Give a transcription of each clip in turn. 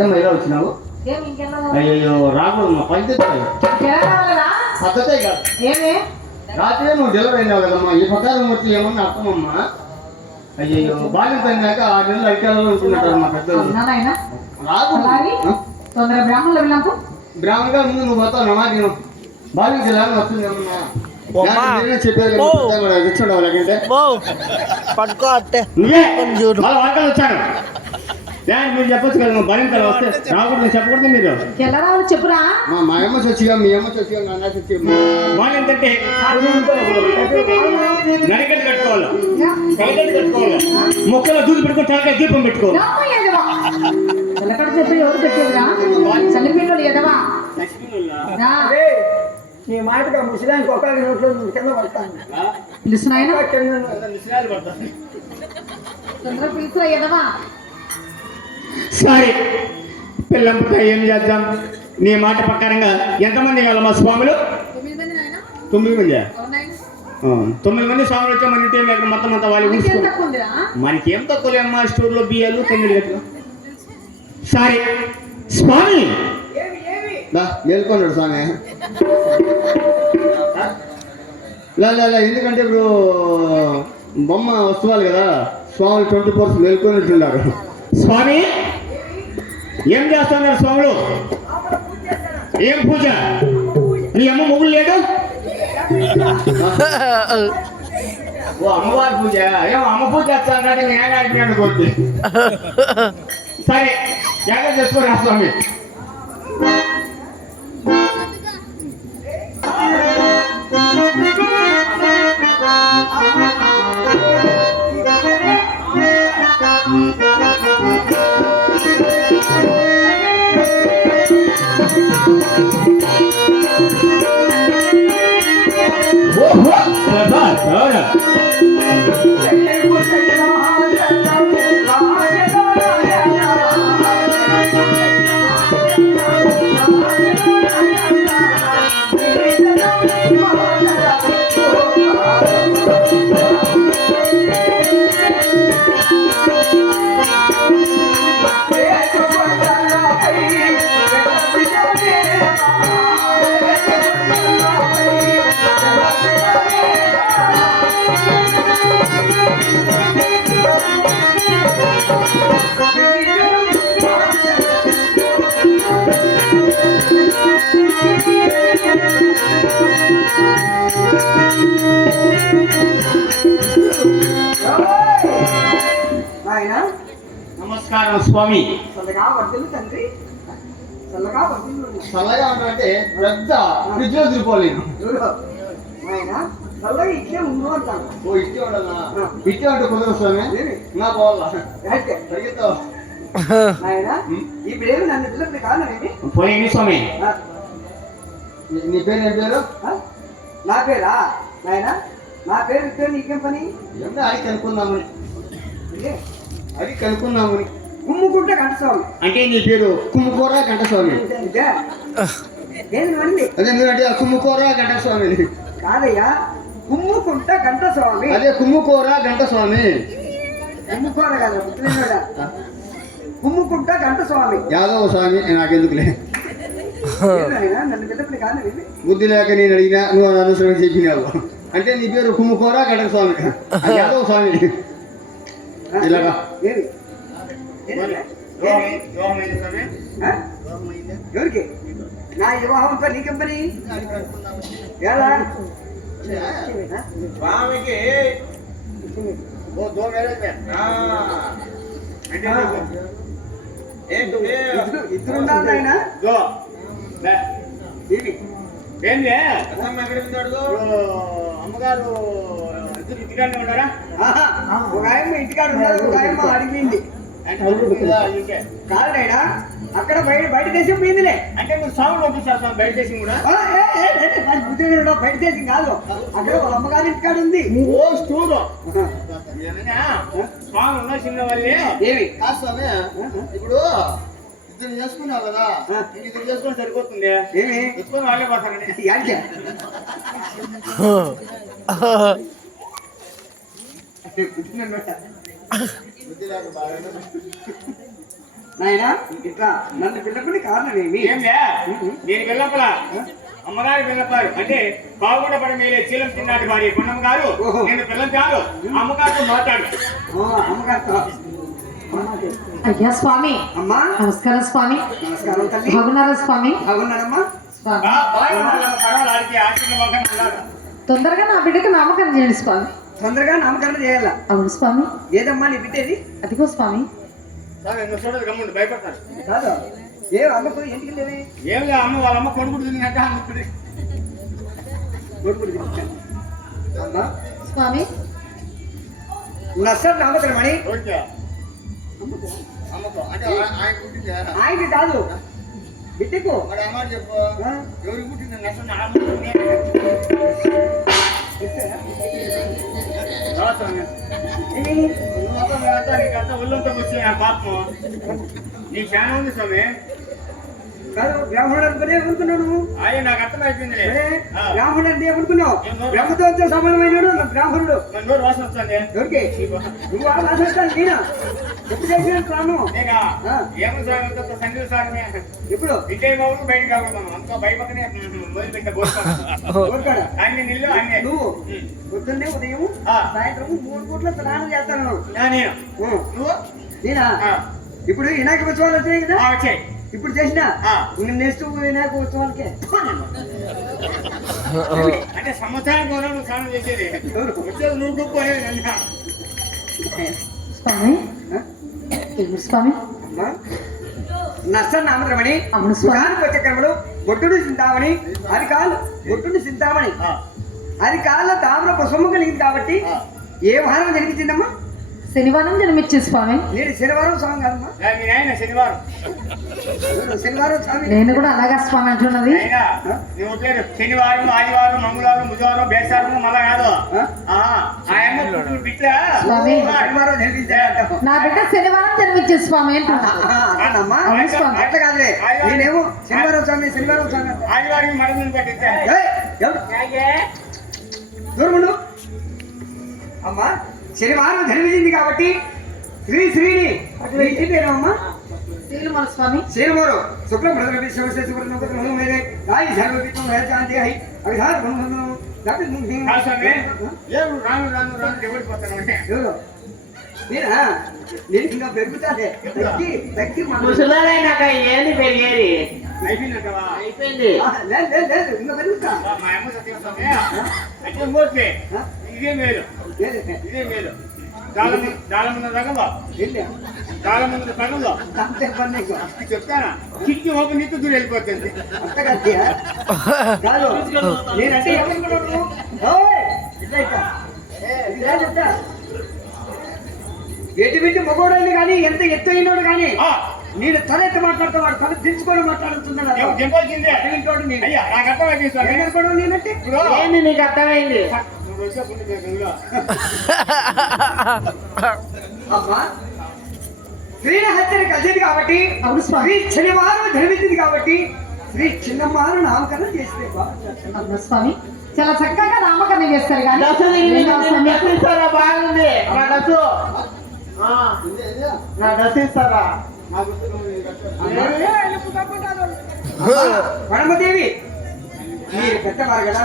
ఏమో ఇలా వచ్చినావు? అయ్యో రాకూడదు, పద్ధతే కాదు. రాత్రి నువ్వు డెలివరీ అయినావు కదమ్మా. ఈ ప్రకారం వచ్చి ఏమన్నా అర్థమమ్మా. అయ్యో బాగా తిన్నాక 6 నెలలు అడిగారు అనుకున్నాడు మా పెద్దలు. రాకూడదు బ్రాహ్మణుగా ముందు నువ్వు పోతావు నా మాట బాగా జిల్లాలో వస్తుంది ఏమన్నా చెప్పారు. పట్టుకో అట్టే వచ్చాను మీరు చెప్పొచ్చు కదా. భయంకర వస్తే రాకూడదు చెప్పకూడదు. మీరు చెప్పురా. మా అమ్మ చచ్చిగా మీ అమ్మ చచ్చిగా నాన్న చచ్చి ఏంటంటే నరికట్టు కట్టుకోవాలి, తలకట్టు కట్టుకోవాలి, మొక్కలో దూది పెట్టుకో, తలకాయ దీపం పెట్టుకోవాలి. చెప్పి ఎవరు పెట్టేదిరా? చనిపోయినోడు ఎదవా. నీ మాటగా ముసలానికి ఒక నోట్లో కింద పడతాను. పిలుస్తున్నా పిలుస్తున్నా ఎదవా. సరే పిల్లంపుతో ఏం చేద్దాం? నీ మాట ప్రకారంగా ఎంతమంది కావాలమ్మా స్వాములు? 9 మంది. 9 మంది స్వాములు వచ్చా మన ఇంటి మొత్తం అంతా వాళ్ళు మనకేం తక్కువ అమ్మా. స్టోర్లో బియ్యాలు 9 గంటలు. సరే స్వామి మేల్కొన్నాడు స్వామి. లేదా ఎందుకంటే ఇప్పుడు బొమ్మ వస్తువాలి కదా, స్వాములు 24 మేల్కొన్నట్టున్నారు. స్వామి ఏం చేస్తున్నారు స్వాములు? ఏం పూజ? నీ అమ్మ మొగుడు లేడు? ఓ అమ్మవారి పూజ. ఏమో అమ్మ పూజ చేస్తానంటే నేను అనుకోద్ది. సరే యాగం చేసుకోరా స్వామి. నమస్కారం స్వామి. చల్లగా అంటే పెద్ద ఫ్రిడ్జ్ లో తిరిగిపోలేను. ఓ ఇట్టే ఉండదా? ఇట్టే అంటే కుదరదు స్వామి. నా పోవాలా పోయింది స్వామి. నీ పేరు ఏం పేరు? నా పేరా నాయన? నా పేరు నీకేం పని? ఏమన్నా అది కనుక్కుందామని. అది కనుక్కున్నామని. కుమ్ముకుంట కంటస్వామి అంటే నీ పేరు కుమ్ముకోరా గంటస్వామి? అదే ఎందుకంటే కుమ్ముకోరా గంటస్వామి కాదయ్యా, కుమ్ముకుంట గంటస్వామి. అదే కుమ్ముకోరా గంటస్వామి. కుమ్ముకోర కదా, కుమ్ముకుంట గంటస్వామి. యాదవ స్వామి నాకెందుకులే. నన్ను పిల్లపడి కాదు, బుద్ధి లేక నేను అడిగినా నువ్వు అనుసరణ చెప్పినావు. అంటే నీ పేరు కుమ్ముకోరా గంటస్వామి, యాదవ స్వామి. ఇలాగా ఎవరికి? నా వివాహం పని నీకేం పని? ఎలా స్వామికి ఇద్దరున్నారు ఆయన. అమ్మగారు ఇద్దరు ఇంటికాడే ఉన్నారా? ఒక ఆయన ఇంటికాడ ఉన్నారు, ఒక ఆయన అడిగింది. కాదు నాయనా, అక్కడ బయట దేశం పోయిందిలే. అంటే మీరు సాగు పంపిస్తారు బయట దేశం కూడా? బయట దేశం కాదు, అక్కడ వాళ్ళ అమ్మగారి ఇంటికాడ ఉంది. ఓ స్టూరు స్వామి ఉన్న చిన్న వాళ్ళే. ఏమి కాదు స్వామి, ఇప్పుడు ఇద్దరు చేసుకున్నావు కదా, ఇద్దరు చేసుకుని సరిపోతుంది. ఏమి ఎక్కువ వాళ్ళే పోతారండి. నాయనా ఇట్లా నన్ను పిల్లకుని కారణం ఏమి ఏంలే నేను వెళ్ళప్పలా అమ్మగారు వెళ్ళప్పారు అంటే బాగుండ పడి మేలే చీలం తిన్నాడు వాడి కొండమ్మ గారు ఓహో. నేను పిల్లలు కాదు అమ్మగారితో మాట్లాడు అమ్మగారితో అయ్యా స్వామి అమ్మా నమస్కారం స్వామి నమస్కారం తల్లి బాగున్నారా స్వామి బాగున్నానమ్మా స్వామి పర్వాలేదు ఆర్థిక బాగా ఉండాలి తొందరగా నా బిడ్డకు నామకరణం చేయండి స్వామి తొందరగా నామకరణం చేయాలా అవును స్వామి ఏదమ్మా నీ బిడ్డేది అదిగో స్వామి నువ్వు చూడదు గమ్ముండు భయపడతాను కాదు ఏ అమ్మకు ఎందుకు లేవి ఏం లే అమ్మ వాళ్ళ అమ్మ కొడుకుడు తిన్నట్ట అమ్ముతుంది అమ్మా స్వామి నష్టం నామకరణం అని ఓకే అమ్మకు అంటే ఆయన పుట్టిందా ఆయనకి కాదు బిడ్డకు మరి అమ్మ చెప్పు ఆ? ఎవరికి పుట్టింది నష్టం ఏమి? నీకంతా ఒళ్ళంతా వచ్చి ఆ పాపం నీ చాలా ఉంది స్వామి కాదు బ్రాహ్మణుడు అనుకునే అనుకున్నావు నువ్వు ఆయన నాకు అర్థమైపోయింది బ్రాహ్మణుడు అంటే ఏమనుకున్నావు బ్రహ్మతో వచ్చే సమానమైన బ్రాహ్మణుడు నోరు వాసన వస్తుంది ఎవరికి నువ్వు ఆ రాష్ట్రాలు నేనా ఎప్పుడు చేసిన రాను నేనా ఆ. ఏమో సార్ సంగీత సార్ ఎప్పుడు ఇంకే బాబు బయటకు కాకూడదు అంతా భయపక్కనే మొదలు పెట్టే ఊరుకాడ అన్ని నీళ్ళు అన్ని నువ్వు పొద్దున్నే ఉదయం ఆ. సాయంత్రం 3 పూట్ల స్నానం చేస్తాను నువ్వు నేను నువ్వు నేనా ఆ. ఇప్పుడు వినాయక ఉత్సవాలు వచ్చాయి కదా వచ్చాయి ఇప్పుడు చేసినా ఆ. నెక్స్ట్ వినాయక ఉత్సవాలకే అంటే సంవత్సరానికి కూడా నువ్వు స్నానం చేసేది వచ్చేది నువ్వు గొప్ప స్వామి ఆ? ఏమిటి స్వామి అమ్మా నష్టం నామకరమని అవును స్వామి. పురాణకు వచ్చే క్రమలు బొట్టుడు చింతామణి అరికాలు బొట్టుడు చింతామణి అరికాళ్ళ తామ్ర పుష్పము కలిగింది కాబట్టి ఏ వారం జరిగించిందమ్మా శనివారం జన్మించే స్వామి నేను శనివారం స్వామి కాదమ్మా మీ నాయన శనివారం శనివారం స్వామి నేను కూడా అలాగా స్వామి అంటున్నది అయినా నువ్వు పేరు శనివారం ఆదివారం మంగళవారం బుధవారం బేసారం మళ్ళా కాదు ఆ? ఆయన బిట్ల స్వామి. శనివారం జరిగించాడంటావు నా బిడ్డ శనివారం జన్మించే స్వామి అంటున్నా అమ్మా అవును స్వామి. అట్లా కాదులే నేనేమో శనివారం స్వామి అంట ఆదివారం మరణం పట్టించా ఏయ్, ఎవరు? దూరం ఉండు. అమ్మా శనివారం జన్మించింది కాబట్టి శ్రీని నీ ఇంటి పేరమ్మా శీలమల స్వామి శనివారం శుక్లం భద్రపి శివసే శుక్రం మేరే రాయి సర్వపిత్రం శాంతి హై అవిధార ఏం రాను రాను రాను ఎవరిపోతాను అంటే ఎవరు నేనా నేను ఇంకా పెరుగుతాదే తగ్గి ముసలారైనాక ఏంది పెరిగేది అయిపోయినట్టవా అయిపోయింది లేదు ఇంకా పెరుగుతా మా అమ్మ సత్యస్వామి అయితే మోసే ఇదే మేలు ఇదే మేలు చాలా మంది రకంలో చాలా మంది రకంలో అంతే పని నీకు. చెప్తానా కిక్కి ఒక నీకు దూరం వెళ్ళిపోతుంది అంత కత్తియా? కాదు నేనంటే ఏమనుకున్నావు నువ్వు? ఓయ్, ఇట్లా ఇట్లా. ఇదిరా చెప్తా ఎటువంటి మగోడని కానీ ఎంత ఎత్తు అయినోడు కానీ నేను తల ఎత్తి మాట్లాడతా వాడు తల దించుకొని మాట్లాడుతున్నాడు చెప్పాల్సిందే నేను అయ్యా నాకు అర్థమైపోయింది ఏమనుకోవడం నేనంటే ఇప్పుడు ఏంది నీకు అర్థమైంది నువ్వు వచ్చే ముందు దేశంలో అమ్మా స్త్రీల హత్యని కలిసింది కాబట్టి అవును స్వామి. స్త్రీ శనివారం ధర్మించింది కాబట్టి శ్రీ చిన్నమ్మారు నామకరణం చేస్తే అవును స్వామి చాలా చక్కగా నామకరణం చేస్తారు కానీ డస్సు ఏంటా స్వామి? డస్సు ఇస్తారా బాగుంది నా డస్సు నా డస్సు ఇస్తారా పడమదేవి మీరు పెద్దవారు కదా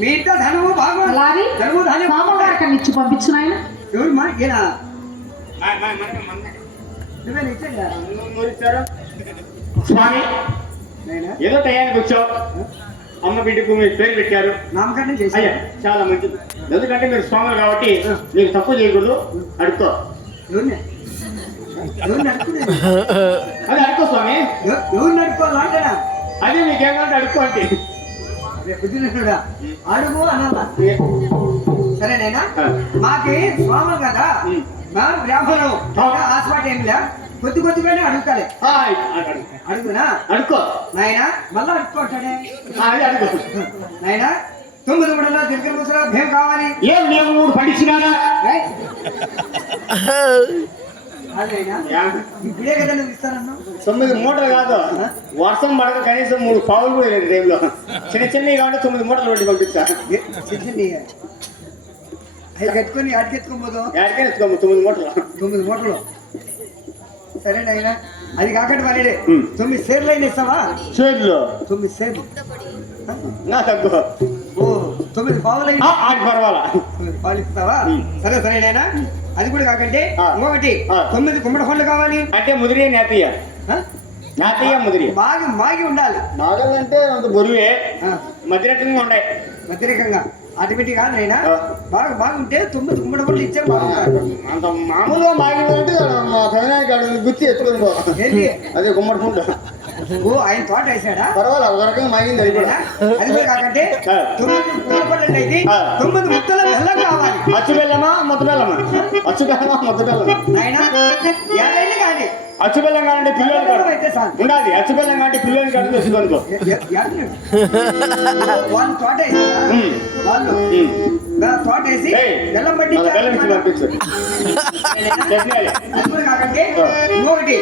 మీ ఇంట్లో ధనము బాగా అలాగే ధనము ధాన్యం మామగారికి అన్ని ఇచ్చి పంపించు నాయన ఎవరు మా ఈయన మన నువ్వే ఇచ్చేదా ఇచ్చారు స్వామి నేనా ఏదో టయానికి వచ్చావు అమ్మ బిడ్డకు మీరు పేరు పెట్టారు నామకరణం చేసి అయ్యా చాలా మంచిది ఎందుకంటే మీరు స్వాములు కాబట్టి మీకు తప్పు చేయకూడదు అడుక్కో ఎవరిని ఎవరిని అడుక్కునేది అది అడుక్కో స్వామి ఎవరిని అడుక్కోవాలంటనా అదే మీకేమంటే అడుక్కో అంటే బుద్ధినట్టుడా అడుగు అనాలా సరేనేనా మాకి స్వాములు కదా మా బ్రాహ్మణులు హాస్పిటల్ ఏం లే కొద్దిగానే అడుగుతాడే అడుగునా అడుక్కో నాయన మళ్ళా అడుక్కోంటాడే అది అడుక్కో నాయన 9 మూడల దగ్గర ముసలా భయం కావాలి ఏం నేను 3 పడిచినానా రైట్? అదేనా? ఇప్పుడే కదా నువ్వు ఇస్తానన్నావు 9 మూటలు కాదు వర్షం పడక కనీసం 3 పావులు కూడా లేదు టైంలో చిన్నవి కాబట్టి 9 మూటలు పెట్టి పంపిస్తా చిన్న అవి కట్టుకొని అడిగెత్తుకోబోదు ఎక్కడికైనా ఎత్తుకోము 9 మూటలు 9 మూటలు సరే నాయన అది కాకుండా మరి 9 షేర్లు అయినా ఇస్తావా? చేతులు 9 షేర్లు. నా తగ్గు ఓ 9 పావులు అయినా ఆడి పర్వాలా 9 పాలు ఇస్తావా? సరే సరేనైనా. అది కూడా కాకంటే ఆ. ఇంకొకటి ఆ. 9 గుమ్మడి పండ్లు కావాలి. అంటే ముదిరి నేతయ్య ఆ? నేతయ్య ముదిరి బాగా మాగి ఉండాలి. నాగలంటే అంత బరువే ఆ. మధ్యరకంగా ఉండే వ్యతిరేకంగా ఆటోమేటిక్ కాదైనా ఆ. బాగుంటే 9 గుమ్మడి పండ్లు ఇచ్చే బాగుంటారు. అంత మామూలుగా మాగిందంటే మా పెదనాయన గుర్తి ఎత్తుకొని పో. ఏంటి? అదే గుమ్మడి పుండు ఓ ఆయన తోట వేసాడా? పర్వాలేదు ఒక రకంగా మాగింది అది కూడా అది కూడా కాకంటే ఆ. 9 గుమ్మడి పండ్లు అయితే ఆ. 9 ముద్దల బెల్లం కావాలి. అచ్చు బెల్లమా మొత్త బెల్లమా అచ్చు బెల్లమా మొత్త బెల్లమా ఆయన ఏదైనా కానీ అచ్చు బెల్లం కాదంటే పిల్లలు కాదు అయితే చాలు. ఉండాలి అచ్చు బెల్లం అంటే పిల్లలు కాదు తెచ్చుకోనుకో వాళ్ళు తోట వేసారా? వాళ్ళు తోట వేసి బెల్లం పట్టి బెల్లం ఇచ్చి పంపించు చెప్పాలి. అది కూడా కాకంటే ఇంకొకటి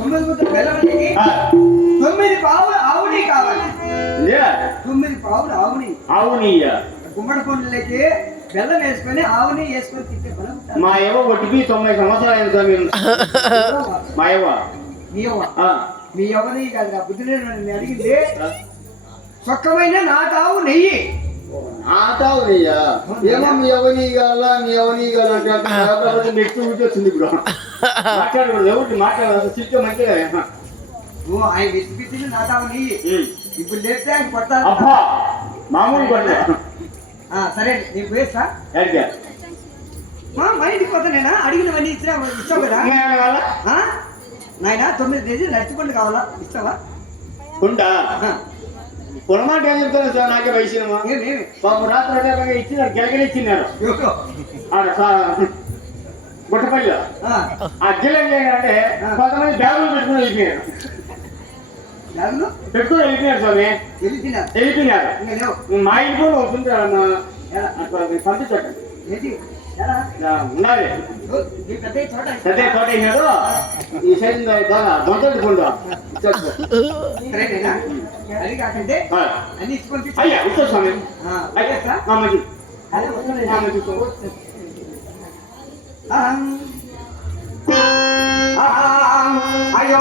9 ముద్దల బెల్లం పట్టికి ఆ. 9 పావులు ఆవుని కావాలి. ఏ? 9 పావులు ఆవుని. అవునయ్య గుమ్మడి పండ్లకి బెల్లం వేసుకొని ఆవుని వేసుకొని తింటే బలం ఉంటుంది. మా ఏవో ఒట్టికి 90 సంవత్సరాలు అయింది సార్ మీరు మా ఏవో మీ యవ్వ. మీ ఎవరి కాదు నా బుద్ధి నేను అడిగింది చొక్కమైన నాటావు నెయ్యి. నాటావునయ్యా ఏమో మీ ఎవరి కావాలా మీ ఎవరి కావాలంటే నెక్స్ట్ ఊరికి వచ్చింది ఇప్పుడు మాట్లాడకూడదు ఎవరికి మాట్లాడాలి సిస్టమ్ మంచిగా ఓ ఆయన విసిపిచ్చింది నాటావు నెయ్యి. ఇప్పుడు లేస్తే ఆయన కొట్టాలి. అబ్బా మామూలు పడలే సరే నీకు వేస్తా. మా ఇంటికి పోతా నేనా అడిగినవన్నీ ఇస్తావు కదా నాయన 9 కేజీలు నచ్చిపండు కావాలా ఇస్తావా? ఉంటా పొలమాట ఏం చెప్తాను సార్ నాకే వయసుమా పాపం రాత్రి అదే ఇచ్చినారు గిలగిలిచ్చినారు ఆడ గుట్టపల్లిలో ఆ జిల్లా అంటే కొంతమంది బ్యాగులు పెట్టుకుని వెళ్ళిపోయారు పెట్టుకుని వెళ్ళిపోయారు స్వామి వెళ్ళిపోయినారు మా ఇంట్లో వస్తుంటారు పంపించండి ఉన్నది అదే తోట అయినాడు ఈ సైడ్ దొంతడుకుంటూ అది కాకంటే అన్ని ఇచ్చుకొని అయ్యా ఇస్తా స్వామి మంచి అయ్యో